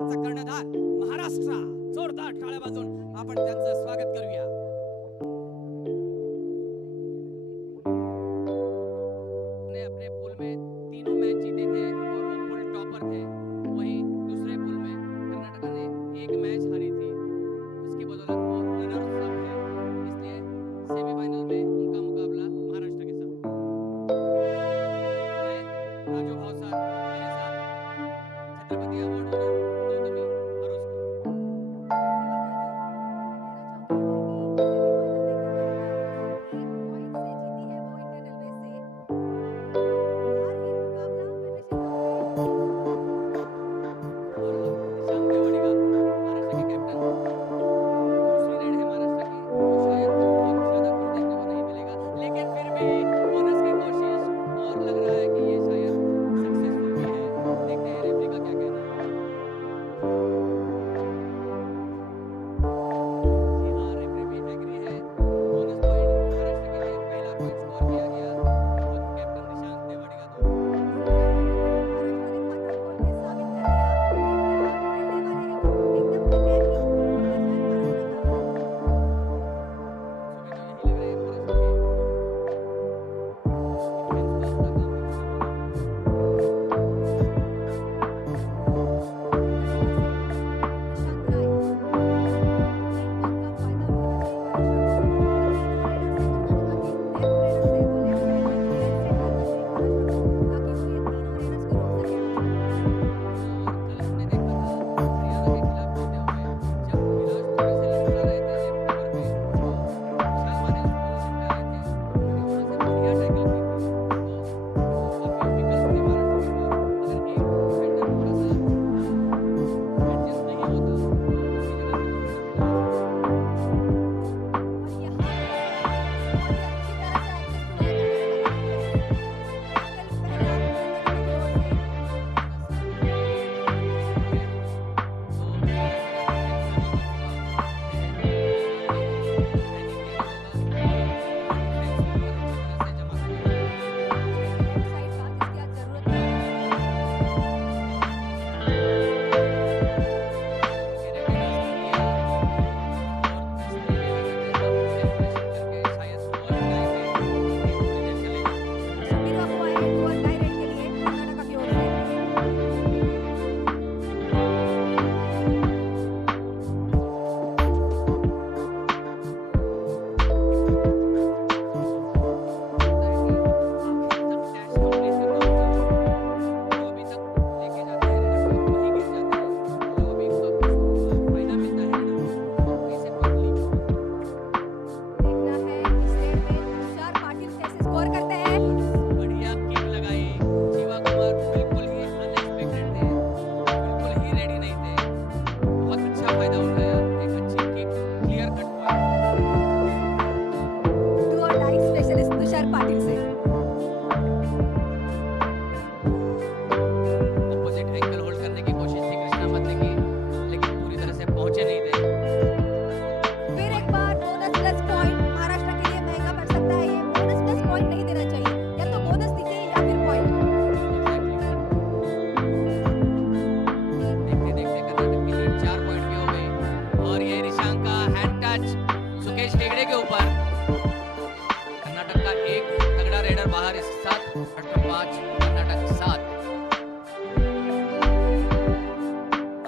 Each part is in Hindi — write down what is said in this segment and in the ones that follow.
कर्णधार महाराष्ट्र, जोरदार टाळ्या वाजवून आपण त्यांचं स्वागत करूया. ने अपने पूल में तीनों मैच जीते थे और वो पूल टॉपर थे. वहीं दूसरे पूल में कर्नाटक ने एक मैच हारी थी. उसकी बदौलत वो रनर्स अप है, इसलिए सेमीफाइनल में उनका मुकाबला महाराष्ट्र के साथ. मैं राजू भावसार, मेरे साथ छत्रपति अवार्ड विनर गौतमी अरोस्कर. निशांत देवाडिगा महाराष्ट्र के कैप्टन. दूसरी रेड है महाराष्ट्र की, तो शायद बहुत ज्यादा कुछ देखने को नहीं मिलेगा, लेकिन फिर भी बोनस की कोशिश और लग रहा है कि ये शायद सक्सेसफुल भी है. देखते हैं रेफरी का क्या कहना है. जी हाँ, रेफरी भी एग्री है. बोनस पॉइंट महाराष्ट्र के लिए पहला पॉइंट स्कोर किया गया और कैप्टन निशांत देवाडिगा द्वारा.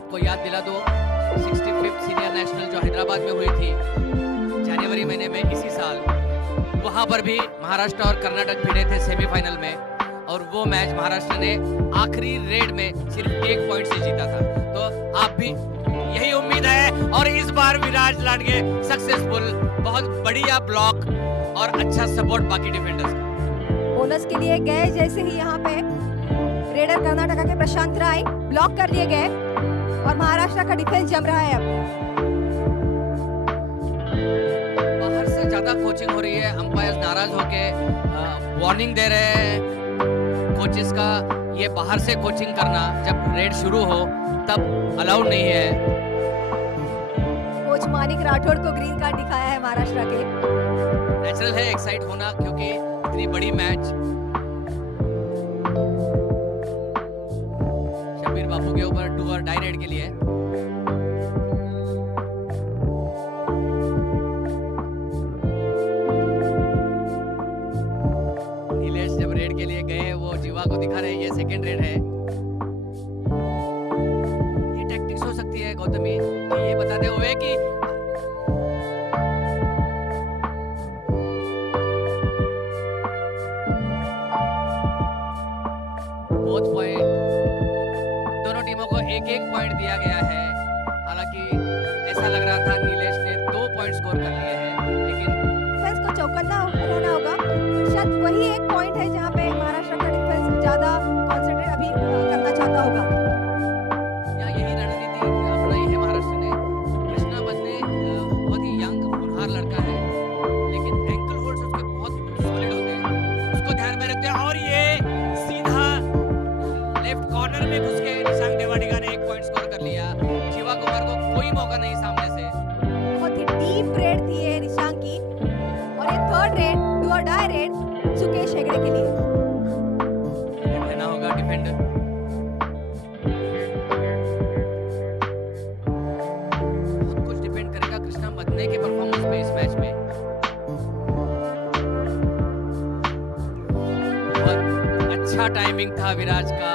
आपको याद दिला दो 65th सीनियर नेशनल जो हैदराबाद में हुई थी जनवरी महीने में इसी साल, वहां पर भी महाराष्ट्र और कर्नाटक भिड़े थे सेमीफाइनल में और वो मैच महाराष्ट्र ने आखिरी रेड में सिर्फ 1 पॉइंट से जीता था. तो आप भी यही उम्मीद है और इस बार विराज लाडगे सक्सेसफुल. बहुत बढ़िया ब्लॉक और अच्छा सपोर्ट बाकी डिफेंडर्स का. बोनस के लिए गए जैसे ही यहाँ पे रेडर कर्नाटका के प्रशांत राय ब्लॉक कर लिए गए और महाराष्ट्र का डिफेंस जम रहा है. अब बाहर से ज्यादा कोचिंग हो रही है. अंपायर्स नाराज होके वार्निंग दे रहे हैं कोचेस का. ये बाहर से कोचिंग करना जब रेड शुरू हो तब अलाउड नहीं है. कोच मानिक राठौड़ को ग्रीन कार्ड दिखाया है महाराष्ट्र के. नेचुरल है एक्साइट होना क्योंकि इतनी बड़ी मैच. शब्बीर बापू के ऊपर 2 और डाई रेड के लिए। नीलेश जब रेड के लिए गए वो जीवा को दिखा रहे हैं ये सेकंड रेड है। ये टैक्टिक्स हो सकती है गौतमी कि ये बताते हुए कि बोथ पॉइंट दोनों टीमों को एक एक पॉइंट दिया गया है। हालांकि ऐसा लग रहा था नीलेश ने 2 पॉइंट स्कोर कर लिए हैं, लेकिन डिफेंस को चौकन्ना रहना होगा। शायद वही एक पॉइंट है जहां पे महाराष्ट्र का डिफेंस ज्यादा कॉन्सेंट्रेट अभी करना चाहता होगा। यहाँ यही रणनीति अपनाई है महाराष्ट्र ने। कृष्णा बदले बहुत ही यंग होनहार लड़का है, लेकिन एंकल होल्ड्स उसके बहुत सॉलिड होते हैं, उसको ध्यान में रखते हैं। और ये सीधा लेफ्ट कॉर्नर में घुस के निशांक देवाडिगा ने 1 पॉइंट स्कोर कर लिया। जीवा कुमार को कोई मौका नहीं सामने से। बहुत ही डीप रेड थी है निशांक की, और ये थर्ड रेड डू और डाई रेड सुकेश हेगड़े के लिए। रहना होगा डिफेंडर। बहुत कुछ डिपेंड करेगा कृष्णा मदने के परफॉर्मेंस पे इस मैच में। बहुत अच्छा टाइमिंग था विराज का,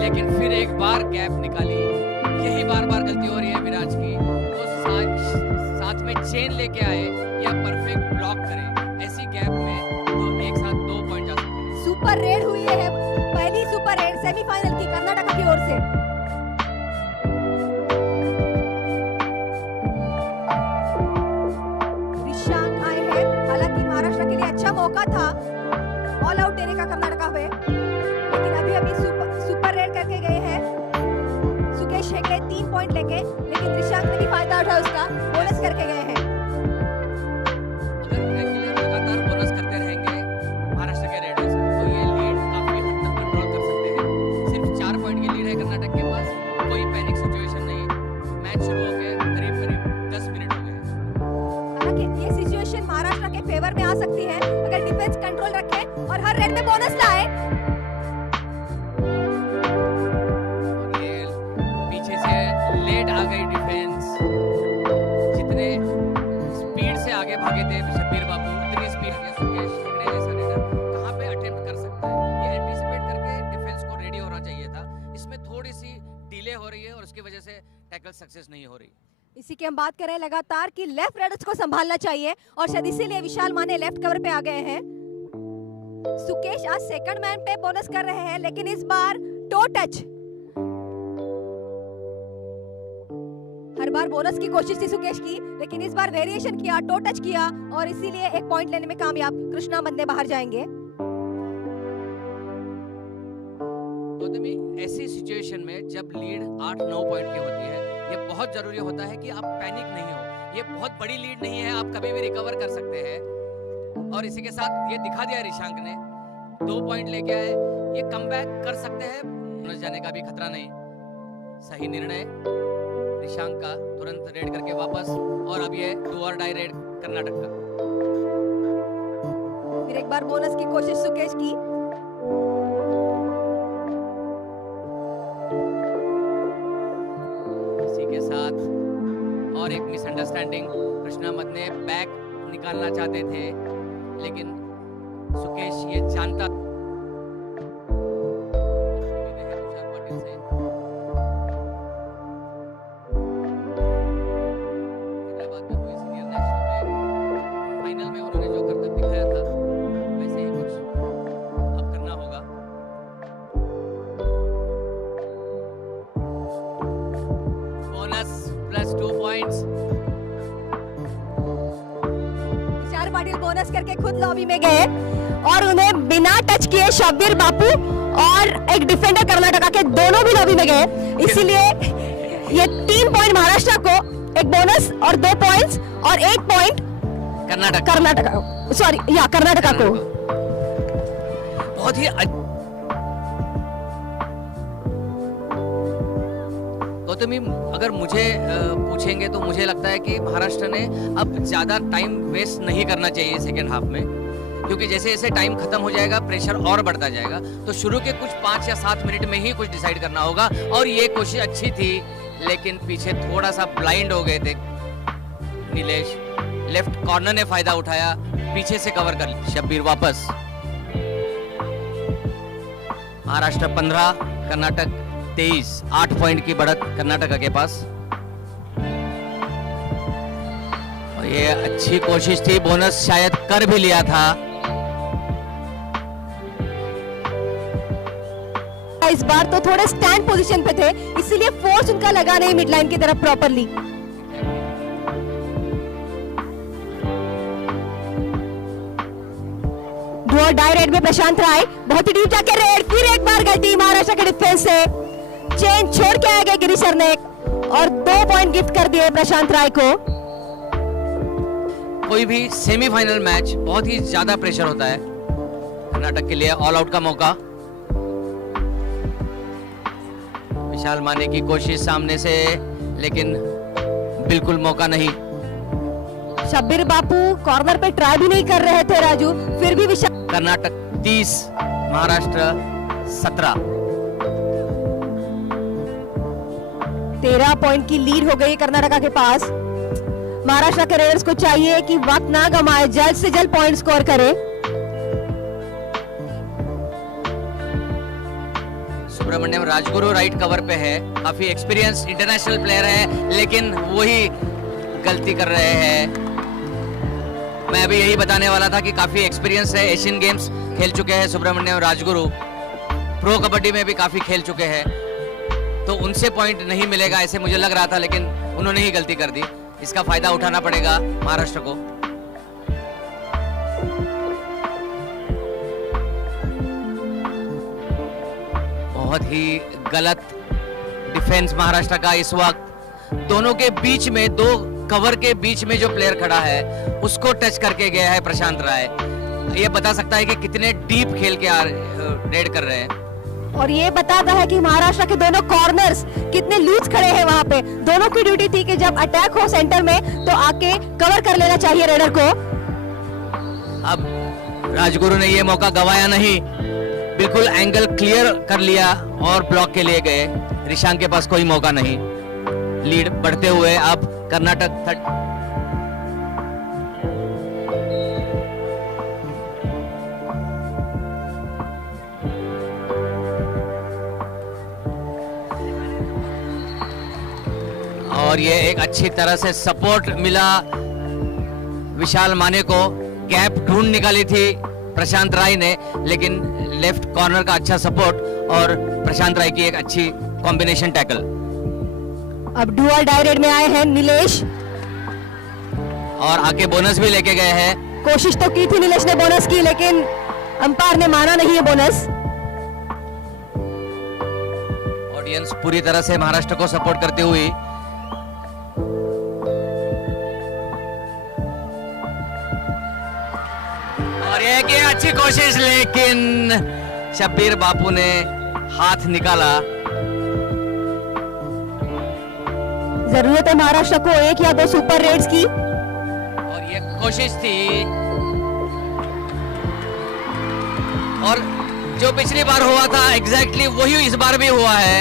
लेकिन फिर एक बार गैप निकाली। यही बार बार गलती हो रही है विराज की। वो साथ में चेन लेके आए या परफेक्ट ब्लॉक करें, ऐसी गैप में तो एक साथ 2 पॉइंट जा सकते हैं। सुपर रेड हुई है, पहली सुपर रेड सेमीफाइनल की कर्नाटक की ओर से। निशांक आए हैं, हालांकि महाराष्ट्र के लिए अच्छा मौका था ऑल आउट देने का कर्नाटक में, लेकिन अभी सुपर रेड करके गए हैं सुकेश हेगड़े 3 पॉइंट लेके, लेकिन निशांक ने भी फायदा उठाया, उसका बोनस करके गए हैं। अगर रेगुलर लगातार बोनस करते रहेंगे महाराष्ट्र के रेडर्स तो ये लीड काफी हद तक कंट्रोल कर सकते हैं। सिर्फ 4 पॉइंट की लीड है कर्नाटक के पास, कोई पैनिक सिचुएशन नहीं। मैच शुरू हो गया, करीब 10 मिनट हो गए। हालांकि ये सिचुएशन महाराष्ट्र के फेवर में आ सकती है अगर डिफेंस कंट्रोल रखे और हर रेड में बोनस लाए। और ये पीछे से लेट आ गई डिफेंस। जितने स्पीड से आगे भागे थे शब्बीर बाबू, उतनी स्पीड से सुकेश हेगड़े जैसा रेडर कहां पे अटेम्प्ट कर सकता है। ये एंटीसिपेट करके डिफेंस को रेडी होना चाहिए था। इसमें थोड़ी सी डिले हो रही है और उसकी वजह से टैकल सक्सेस नहीं हो रही। इसी की हम बात कर रहे हैं लगातार कि लेफ्ट रेडर्स को संभालना चाहिए, और शायद इसीलिए विशाल माने लेफ्ट कवर पे आ गए हैं। सुकेश आज सेकंड मैन पे बोनस कर रहे हैं, लेकिन इस बार to touch. Her bar bonus की कोशिश थी सुकेश की, लेकिन इस बार वेरिएशन किया, टो टच किया, और इसीलिए 1 पॉइंट लेने में कामयाब। कृष्णा मदने बाहर जाएंगे। गौतमी, ऐसी सिचुएशन में जब लीड 8-9 पॉइंट की होती है, ये बहुत जरूरी होता है कि आप पैनिक नहीं हो। ये बहुत बड़ी लीड नहीं है, आप कभी भी रिकवर कर सकते हैं। और इसी के साथ ये दिखा दिया रिशांक ने, 2 पॉइंट लेके आए, ये कमबैक कर सकते हैं, बोनस जाने का भी खतरा नहीं। सही निर्णय रिशांक का, तुरंत रेड करके वापस। और अब ये डू और डाई रेड कर्नाटक का। फिर एक बार बोनस की कोशिश सुकेश की। इसी के साथ और एक मिसअंडरस्टैंडिंग, कृष्णा मदने बैक निकालना चाहते थे, लेकिन सुकेश ये जानता तुषार पाटिल से। हैदराबाद में हुई सीनियर नेशनल में फाइनल में उन्होंने जो करतब दिखाया था, वैसे ही कुछ अब करना होगा। Bonus plus 2 points. Tushar Patil bonus करके खुद लॉबी में गए और उन्हें बिना टच किए शब्बीर बापू और एक डिफेंडर कर्नाटका के दोनों भी लॉबी में गए। इसीलिए ये 3 पॉइंट महाराष्ट्र को, एक बोनस और 2 पॉइंट्स और 1 पॉइंट कर्नाटका को। बहुत ही गौतमी, अगर मुझे पूछेंगे तो मुझे लगता है कि महाराष्ट्र ने अब ज्यादा टाइम वेस्ट नहीं करना चाहिए सेकेंड हाफ में, क्योंकि जैसे जैसे टाइम खत्म हो जाएगा प्रेशर और बढ़ता जाएगा। तो शुरू के कुछ 5 या 7 मिनट में ही कुछ डिसाइड करना होगा। और ये कोशिश अच्छी थी लेकिन पीछे थोड़ा सा ब्लाइंड हो गए थे नीलेश। लेफ्ट कॉर्नर ने फायदा उठाया, पीछे से कवर कर लिया। शब्बीर वापस। महाराष्ट्र 15, कर्नाटक 23, 8 पॉइंट की बढ़त कर्नाटक के पास। और ये अच्छी कोशिश थी, बोनस शायद कर भी लिया था। इस बार तो थोड़े स्टैंड पोजीशन पे थे, इसीलिए फोर्स उनका लगा नहीं मिड लाइन की तरफ प्रॉपरली। डू डाई रेड में प्रशांत राय, बहुत ही डीप जाके रेड, फिर एक बार गलती महाराष्ट्र के डिफेंस से। चेन छोड़ के आ गए गिरीश सरनेक और 2 पॉइंट गिफ्ट कर दिए प्रशांत राय को। कोई भी सेमीफाइनल मैच बहुत ही ज्यादा प्रेशर होता है कर्नाटक के लिए। ऑल आउट का मौका। विशाल माने की कोशिश सामने से, लेकिन बिल्कुल मौका नहीं। शब्बीर बापू कॉर्नर पे ट्राई भी नहीं कर रहे थे राजू, फिर भी विशाल। कर्नाटक 30, महाराष्ट्र 17। 13 पॉइंट की लीड हो गई कर्नाटका के पास। महाराष्ट्र के रेडर्स को चाहिए कि वक्त ना गमाए, जल्द से जल्द पॉइंट स्कोर करे। सुब्रमण्यम राजगुरु राइट कवर पे है, काफी एक्सपीरियंस इंटरनेशनल प्लेयर है, लेकिन वही गलती कर रहे हैं। मैं अभी यही बताने वाला था कि काफी एक्सपीरियंस है, एशियन गेम्स खेल चुके हैं सुब्रमण्यम राजगुरु, प्रो कबड्डी में भी काफी खेल चुके हैं, तो उनसे पॉइंट नहीं मिलेगा ऐसे मुझे लग रहा था, लेकिन उन्होंने ही गलती कर दी। इसका फायदा उठाना पड़ेगा महाराष्ट्र को। बहुत ही गलत डिफेंस महाराष्ट्र का इस वक्त। दोनों के बीच में, दो कवर के बीच में जो प्लेयर खड़ा है उसको टच करके गया है प्रशांत राय। ये बता सकता है कि कितने डीप खेल के रेड कर रहे हैं। और ये बताता है कि महाराष्ट्र के दोनों कॉर्नर्स कितने लूज खड़े हैं वहां पे। दोनों की ड्यूटी थी कि जब अटैक हो सेंटर में तो आके कवर कर लेना चाहिए रेडर को। अब राजगुरु ने ये मौका गवाया नहीं, बिल्कुल एंगल क्लियर कर लिया और ब्लॉक के लिए गए। ऋषांक के पास कोई मौका नहीं। लीड बढ़ते हुए अब कर्नाटक 30। और ये एक अच्छी तरह से सपोर्ट मिला विशाल माने को। गैप ढूंढ निकाली थी प्रशांत राय ने, लेकिन लेफ्ट कॉर्नर का अच्छा सपोर्ट और प्रशांत राय की एक अच्छी कॉम्बिनेशन टैकल। अब डुअल डाई रेड में आए हैं नीलेश और आके बोनस भी लेके गए हैं। कोशिश तो की थी नीलेश ने बोनस की, लेकिन अंपायर ने माना नहीं है बोनस। ऑडियंस पूरी तरह से महाराष्ट्र को सपोर्ट करती हुई। और ये की अच्छी कोशिश, लेकिन शब्बीर बापू ने हाथ निकाला। जरूरत है महाराष्ट्र को 1 या 2 सुपर रेड्स की। और ये कोशिश थी, और जो पिछली बार हुआ था एग्जैक्टली वही इस बार भी हुआ है।